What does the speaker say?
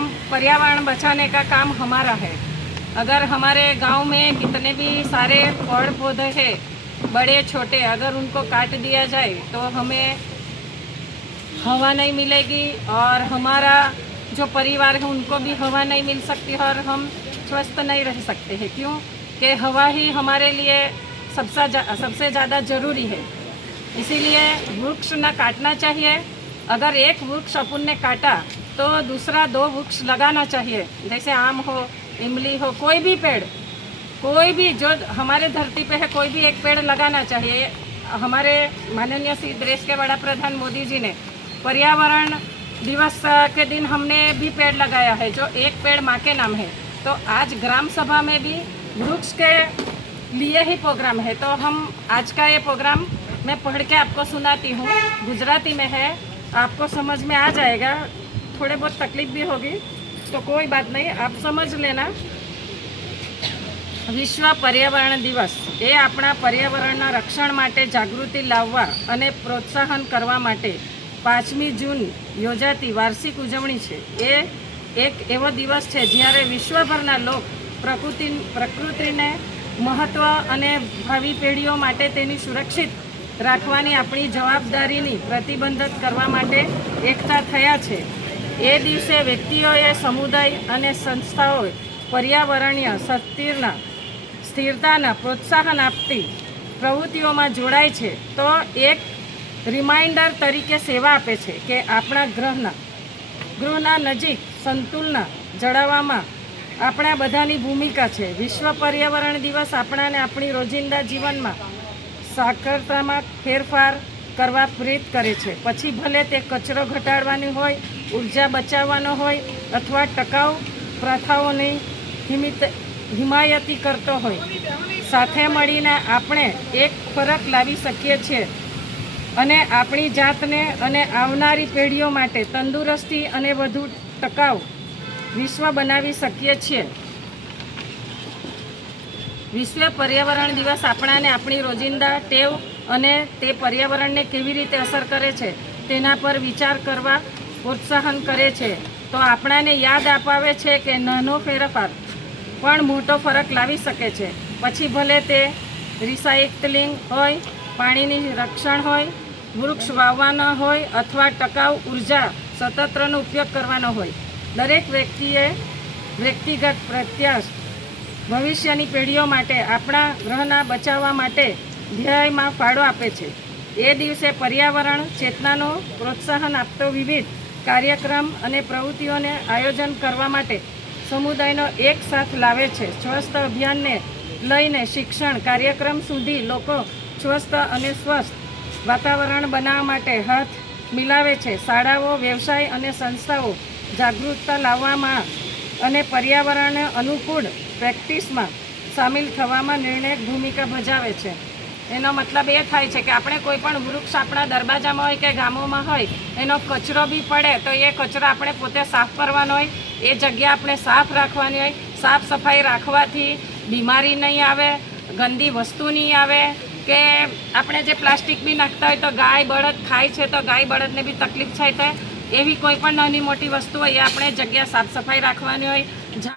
हम पर्यावरण बचाने का काम हमारा है। अगर हमारे गांव में कितने भी सारे पेड़ पौधे हैं बड़े छोटे, अगर उनको काट दिया जाए तो हमें हवा नहीं मिलेगी और हमारा जो परिवार है उनको भी हवा नहीं मिल सकती और हम स्वस्थ नहीं रह सकते हैं। क्यों कि हवा ही हमारे लिए सबसे ज़्यादा ज़रूरी है। इसीलिए वृक्ष न काटना चाहिए। अगर एक वृक्ष अपन ने काटा तो दूसरा 2 वृक्ष लगाना चाहिए, जैसे आम हो, इमली हो, कोई भी जो हमारे धरती पे है कोई भी एक पेड़ लगाना चाहिए। हमारे माननीय श्री देश के वड़ा प्रधान मोदी जी ने पर्यावरण दिवस के दिन हमने भी पेड़ लगाया है, जो एक पेड़ माँ के नाम है। तो आज ग्राम सभा में भी वृक्ष के लिए ही प्रोग्राम है। तो हम आज का ये प्रोग्राम मैं पढ़ के आपको सुनाती हूँ। गुजराती में है, आपको समझ में आ जाएगा। थोड़े बहुत तकलीफ भी होगी तो कोई बात नहीं, आप समझ लेना। विश्व पर्यावरण दिवस એ આપણા પર્યાવરણના રક્ષણ માટે જાગૃતિ લાવવા અને પ્રોત્સાહન કરવા માટે 5મી જૂન યોજાતી વાર્ષિક ઉજવણી છે। એ એક એવો દિવસ છે જ્યારે વિશ્વભરના લોક પ્રકૃતિને મહત્વ અને ભાવિ પેઢીઓ માટે તેની સુરક્ષિત રાખવાની આપણી જવાબદારીની પ્રતિબંધિત કરવા માટે એકતા થયા છે। એ દિવસે વ્યક્તિઓએ, સમુદાય અને સંસ્થાઓએ પર્યાવરણીય સ્થિરતાના પ્રોત્સાહન આપતી પ્રવૃત્તિઓમાં જોડાય છે। તો એક રિમાઇન્ડર તરીકે સેવા આપે છે કે આપણા ગૃહના નજીક સંતુલન જાળવવામાં આપણા બધાની ભૂમિકા છે। વિશ્વ પર્યાવરણ દિવસ આપણાને આપણી રોજિંદા જીવનમાં સાકારત્મક ફેરફાર કરવા પ્રેરિત કરે છે। પછી ભલે તે કચરો ઘટાડવાની હોય, ઉર્જા બચાવવાનો હોય અથવા ટકાઉ પ્રથાઓની હિમાયતી કરતો હોય, સાથે મળીને આપણે એક ફરક લાવી શકીએ છીએ અને આપણી જાતને અને આવનારી પેઢીઓ માટે તંદુરસ્તી અને વધુ ટકાઉ વિશ્વ બનાવી શકીએ છીએ। વિશ્વ પર્યાવરણ દિવસ આપણાને આપણી રોજિંદા ટેવ અને તે પર્યાવરણને કેવી રીતે અસર કરે છે તેના પર વિચાર કરવા પ્રોત્સાહન કરે છે। તો આપણાને યાદ અપાવે છે કે નાનો ફેરફાર પણ મોટો ફરક લાવી શકે છે। પછી ભલે તે રિસાયકલિંગ હોય, પાણીની રક્ષણ હોય, વૃક્ષ વાવવાનો હોય અથવા ટકાઉ ઉર્જા સ્વતંત્રનો ઉપયોગ કરવાનો હોય। દરેક વ્યક્તિએ વ્યક્તિગત પ્રયાસ ભવિષ્યની પેઢીઓ માટે આપણા ગ્રહના બચાવવા માટે ધ્યેયમાં ફાળો આપે છે। એ દિવસે પર્યાવરણ ચેતનાનો પ્રોત્સાહન આપતો વિવિધ કાર્યક્રમ અને પ્રવૃત્તિઓને આયોજન કરવા માટે સમુદાયનો એક સાથ લાવે છે। સ્વસ્થ અભિયાનને લઈને શિક્ષણ કાર્યક્રમ સુધી લોકો સ્વસ્થ અને સ્વસ્થ વાતાવરણ બનાવવા માટે હાથ મિલાવે છે। શાળાઓ, વ્યવસાય અને સંસ્થાઓ જાગૃતતા લાવવામાં અને પર્યાવરણને અનુકૂળ પ્રેક્ટિસમાં સામેલ થવામાં નિર્ણાયક ભૂમિકા ભજવે છે। એનો મતલબ એ થાય છે કે આપણે કોઈ પણ વૃક્ષ આપણા દરવાજામાં હોય કે ગામોમાં હોય, એનો કચરો બી પડે તો એ કચરો આપણે પોતે સાફ કરવાનો હોય, એ જગ્યા આપણે સાફ રાખવાની હોય। સાફ સફાઈ રાખવાથી બીમારી નહીં આવે, ગંદી વસ્તુ નહીં આવે, કે આપણે જે પ્લાસ્ટિક બી નાખતા હોય તો ગાય બળદ ખાય છે તો ગાય બળદને બી તકલીફ થાય। એવી કોઈ પણ નાની મોટી વસ્તુ હોય એ આપણે જગ્યા સાફ સફાઈ રાખવાની હોય।